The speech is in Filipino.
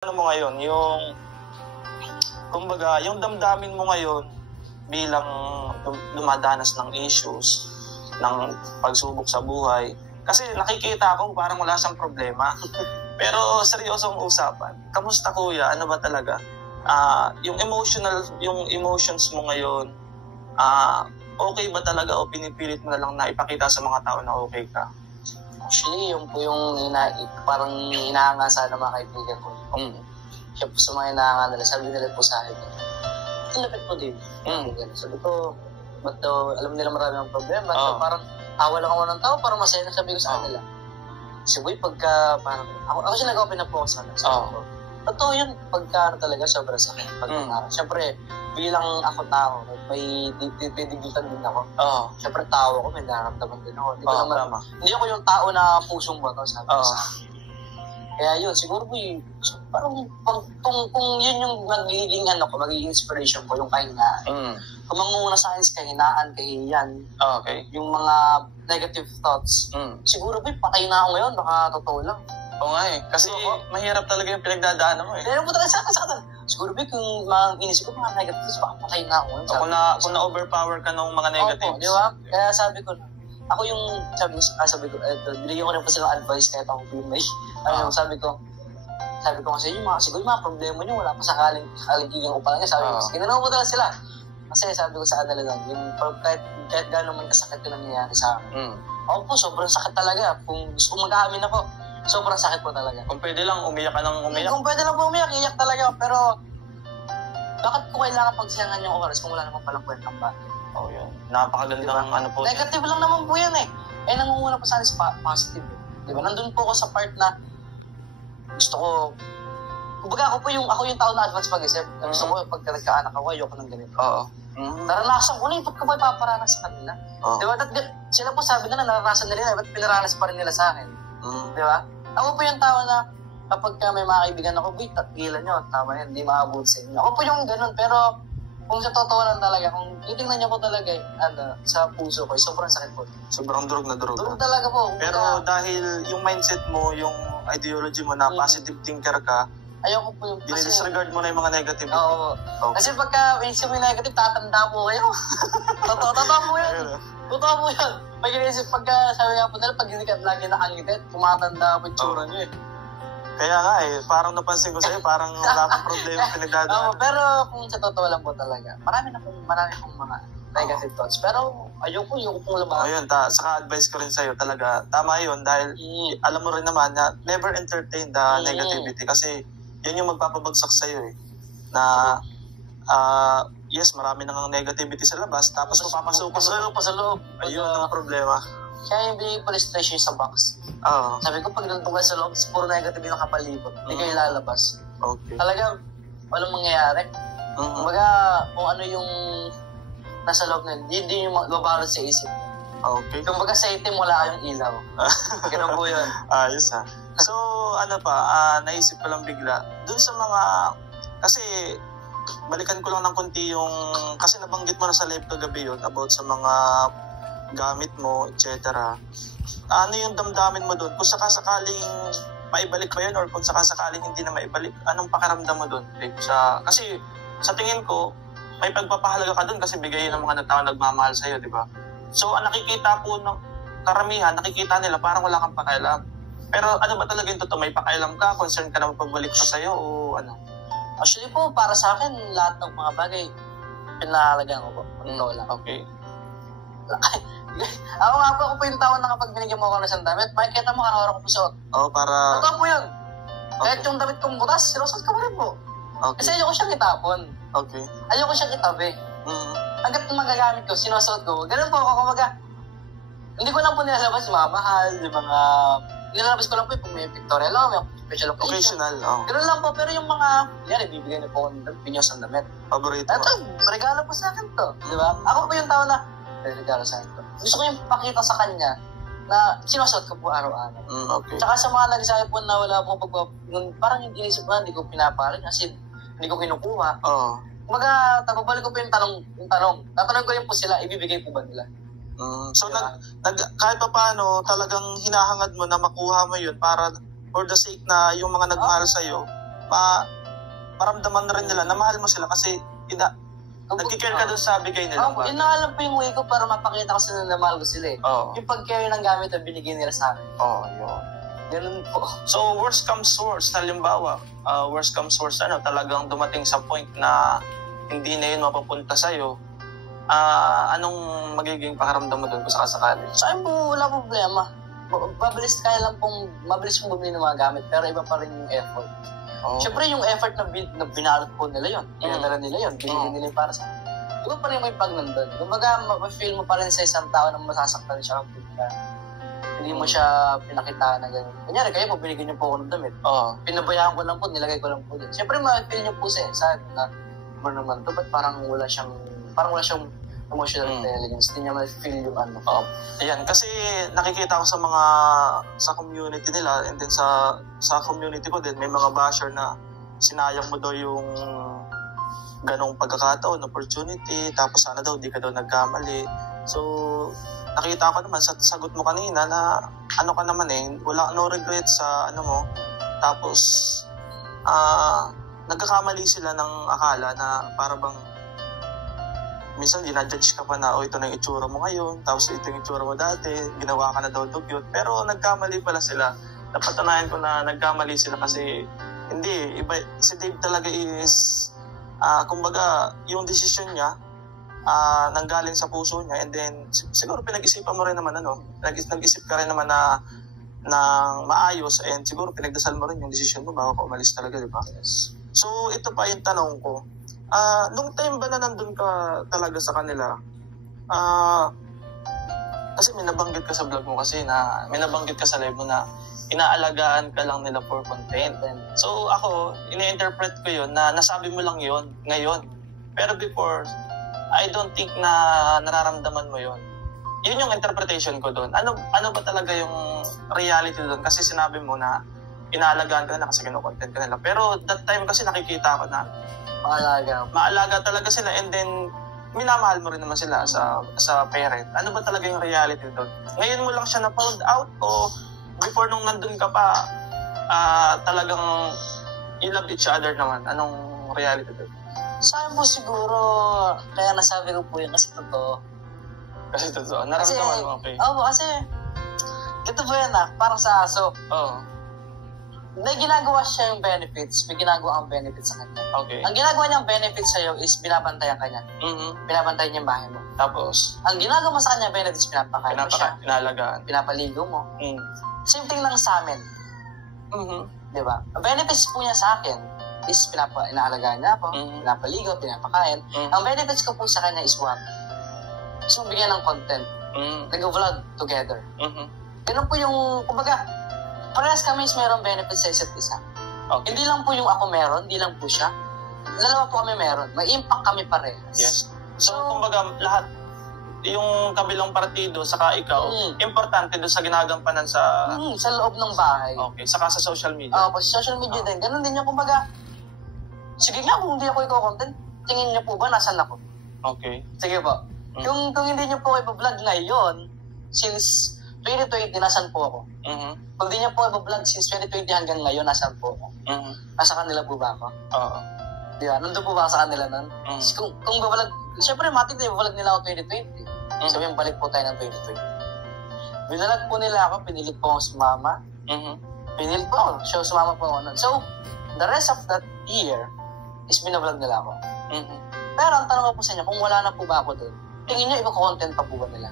Ano mo ngayon, kumbaga, yung damdamin mo ngayon bilang dumadanas ng issues, ng pagsubok sa buhay. Kasi nakikita ko parang wala siyang problema. Pero seryosong usapan. Kamusta kuya? Ano ba talaga? Yung emotions mo ngayon, okay ba talaga o pinipilit mo na lang na ipakita sa mga tao na okay ka? Actually, yun po yung parang hinahanga sana mga kaibigan ko. Siya po sa mga hinahanga nila, sabi nila po sa akin, lapit mo din. Sabi ko, ba't daw, alam nila marami ang problema, parang tawa lang ako ng tao, parang masaya na sabi ko sa kanila. Si Boy, pagka, parang, ako siya nag-open up po ako sana. Totoo yun, pagka talaga, sobrang sakit. Siyempre, bilang ako tao, may didigitan din ako. Siyempre, tao ako, may nararamdaman din ako. Hindi ako yung tao na pusong bato, sabi ko sa akin. Kaya yun, siguro Boy, parang kung yun yung magiging inspiration ko, yung kahinaan. Kung mangunguna sa akin si kahinaan, kahiyan, yung mga negative thoughts, siguro Boy, patay na ako ngayon, baka totoo lang. Oo nga eh. Kasi mahirap talaga yung pinagdadaanan mo eh. Kaya po talaga sa akin. Siguro Boy, kung inisip ko mga negatives, baka patay na ako. Kung na-overpower ka ng mga negatives. Di ba? Kaya sabi ko, ako yung, sabi ko, binigyan ko rin po silang advice kahit ako po may, sabi ko kasi siguro yung mga problema nyo, wala pa sakaling kikigyan ko pa lang. Sabi ko, ginanaw ko talaga sila. Kasi sabi ko sa kanila lang, yung kahit gano'n man kasakit yung nangyayari sa akin. Ako po, sobrang sakit talaga. Kung gusto ko mag-aamin ako, sobrang sakit po talaga. Kung pwede lang, umiyak ka ng umiyak. Kung pwede lang po umiyak, iyak talaga. Pero, bakit ko kailangan pagsiyangan yung oras kung wala naman palang kwentang bakit? Yun. Napakagandang ano po. Negative lang naman po yan eh. Nangunguna pa sana sa positive. Diba? Nandun po ako sa part na gusto ko, kumbaga ako yung tao na advance mag-isip. Gusto ko, pagka nagkaanak ako, ayoko ng ganito. Naranasan ko na ba't ko ba ipaparanas sa kanila? Diba? Sila po sabi na naranasan nila, ba't pinaranas pa rin nila sa akin? Diba? Ako po yung tao na kapag may mga kaibigan ako, wait, tatgilan nyo, tama yan, hindi maabot sa inyo. Ako po yung ganun, pero kung sa totoo lang talaga, kung titignan niyo po talaga, sa puso ko, sobrang sakit po. Sobrang durog na durog. Durog talaga po. Pero dahil yung mindset mo, yung ideology mo na positive thinker ka, ayoko po yung... Dinidisregard mo na yung mga negative. Oo. Kasi pagka inisip mo yung negative, tatanda po kayo. Totoo po yan. Totoo po yan. Pag inisip, pagka sabi nga po nila, pag hindi ka lagi nakangiti, tumatanda po yung tsura nyo eh. Kaya nga parang napansin ko sa'yo, parang wala kang problema pinagdadaan. Pero kung sa totoo lang po talaga, marami pong mga negative thoughts. Pero ayoko pong labahan. Ayun, saka advice ko rin sa'yo talaga. Tama yun, dahil alam mo rin naman na never entertain the negativity kasi yan yung magpapabagsak sa'yo eh. Na, yes, marami nang negativity sa labas, tapos kung papasok pa sa loob, ayun ang problema. Kaya yung binigay police station sa box. Sabi ko, pag nandun ka sa loob, puro negative yung nakapalibot. Hindi kayo lalabas. Okay. Talaga, walang mangyayari. Kumbaga, kung ano yung nasa loob na hindi yung mabalot sa isip. Okay. Kumbaga sa itim, wala kayong ilaw. Ganun po yun. Ayos ha. So, naisip ko lang bigla. Dun sa mga, kasi, balikan ko lang ng konti yung, kasi nabanggit mo na sa live kagabi yun, about sa mga gamit mo, etc. Ano yung damdamin mo doon? Kung sakasakaling maibalik ba yun or kung sakasakaling hindi na maibalik, anong pakiramdam mo doon? Kasi sa tingin ko, may pagpapahalaga ka doon kasi bigay ng mga tao nagmamahal sa'yo, di ba? So, ang nakikita po ng karamihan, nakikita nila parang wala kang pakialam. Pero ano ba talaga yung totoo? May pakialam ka? Concern ka na mapagbalik pa sa'yo o ano? Actually po, para sa akin, lahat ng mga bagay, pinahalagaan ko po. Okay. Ako nga po, ako po yung tao na kapag binigyan mo ako ng isang damit, makikita mo kanawara ko po suot. Para... Totoo po yun. Kahit yung damit kong butas, sinusot ko rin po. Kasi ayoko siyang itapon. Okay. Ayoko siyang itabi. Hanggat magagamit ko, sinusuot ko. Ganun po ako, kumbaga, hindi ko lang po nilalabas yung mga mahal, yung mga... Nilalabas ko lang po yung may pictorial lang, may special occasion. Occasional, Ganun lang po, pero yung mga... Yan, bibigyan niyo po ng pinyos ng damit. Paborito mo. Ito, regalo po sa akin to. Di ba? Ako po yung tao na, regalo sa akin to. Gusto ko yung pakita sa kanya na sinusuot ko po araw-araw. Okay. Tsaka sa mga nagsabi po na wala po parang yung inisip ko na hindi ko pinaparin kasi hindi ko kinukuha. Kumbaga, tapabalik ko po yung tanong. Tatanong ko rin po sila, ibibigay po ba nila? So, kahit pa paano, talagang hinahangad mo na makuha mo yun para for the sake na yung mga nagmahal sa'yo, maramdaman na rin nila na mahal mo sila kasi nagkikare ka doon sa bigay nila. Yun na alam po yung way ko para mapakita ko sila na mahal ko sila eh. Yung pag-carry ng gamit na binigay nila sa akin. Yun. Ganun po. So, worst comes worst. Halimbawa, worst comes worst, talagang dumating sa point na hindi na yun mapapunta sa'yo. Anong magiging pakaramdam mo doon kung sakasakali? Sa akin po, wala problema. Mabilis kong bumili ng mga gamit, pero iba pa rin yung effort. Siyempre, yung effort na binalot po nila yun. Pinadala nila yun. Binili nila yung para sa akin. Iba pa rin yung pag nandun. Kumbaga, ma-feel mo pa rin sa isang tao na masasaktan siya kapag hindi mo siya pinakitaan na gano'n. Kunyari, kayo po, binigyan niyo po ako ng damit. Pinabayaan ko lang po, nilagay ko lang po din. Siyempre, ma-feel niyo po sa na naman to, ba't parang wala siyang emotional intelligence. Hindi niya ma-feel yung Ayan, kasi nakikita ko sa community nila, and then sa community ko din, may mga basher na sinayang mo daw yung ganong pagkakataon, opportunity, tapos sana daw, di ka daw nagkamali. So, nakita ko naman sa sagot mo kanina na ka naman wala no regret sa mo. Tapos nagkakamali sila ng akala na para bang minsan ginajudge ka pa na ito na yung itsura mo ngayon, tapos ito yung itsura mo dati, ginawa ka na daw dugyot. Pero nagkamali pala sila. Napatunayan ko na nagkamali sila kasi hindi, iba, si Dave talaga is kumbaga yung desisyon niya nanggaling sa puso niya, and then siguro pinag-isipan mo rin naman nag-isip ka rin naman na maayos, and siguro pinagdasal mo rin yung desisyon mo bago ka umalis talaga, di ba? Yes. So ito pa yung tanong ko, nung time ba na nandun ka talaga sa kanila, kasi may nabanggit ka sa vlog mo kasi na may nabanggit ka sa live mo na inaalagaan ka lang nila for content. So ako, ina-interpret ko yun na nasabi mo lang yun ngayon, pero before I don't think na nararamdaman mo yon. Yun yung interpretation ko doon. Ano ba talaga yung reality doon? Kasi sinabi mo na inaalagaan ka na kasi kino-content ka nila. Pero that time kasi nakikita ko na maalaga talaga sila, and then minamahal mo rin naman sila sa parent. Ano ba talaga yung reality doon? Ngayon mo lang siya na-found out, o before nung nandun ka pa talagang you love each other naman? Anong reality doon? Sa akin po siguro, kaya nasabi ko po yun kasi totoo. Kasi totoo? Naramdaman mo, okay? Kasi ito po yan parang sa aso. May ginagawa siya yung benefits, may ginagawa ang benefits sa kanya. Okay. Ang ginagawa niyang benefits sa'yo is binabantayan ka niya. Binabantayan niya yung bahay mo. Tapos? Ang ginagawa mo sa kanya benefits, pinapakain mo siya. Inalagaan. Pinapaligo mo. Same thing lang sa amin. Diba? Ang benefits po niya sa akin is inaalagaan niya ako, pinapaligo, pinapakain. Ang benefits ko po sa kanya is what? So, bigyan ng content. Nag-vlog together. Ganun po yung, kumbaga, parehas kami is mayroong benefits sa isa't isa. Okay. Hindi lang po yung ako meron, hindi lang po siya. Dalawa po kami meron. May impact kami parehas. Yes. So kumbaga, lahat, yung kabilang partido, saka ikaw, importante doon sa ginagampanan sa loob ng bahay. Okay, saka sa social media. Sa social media din. Ganun din yung kumbaga, sige nga, kung hindi ako i-content, tingin niyo po ba nasan ako? Okay. Sige po. Kung hindi niyo po i-vlog ngayon, since 2020, nasan po ako? Kung hindi niyo po i-vlog since 2020 hanggang ngayon, nasan po ako? Nasa kanila po ba ako? Oo. Di ba? Nandun po ba sa kanila nun? Kung vlog, syempre matik na i-vlog nila ako 2020. Sabihin, balik po tayo ng 2020. Binalag po nila ako, pinilit po ako sumama. Pinilit po ako, sumama po ako nun. So, the rest of that year, is binablog nila ako. Pero ang tanong ko po sa inyo, kung wala na po ba ako doon, tingin nyo, iba content pa po ba nila?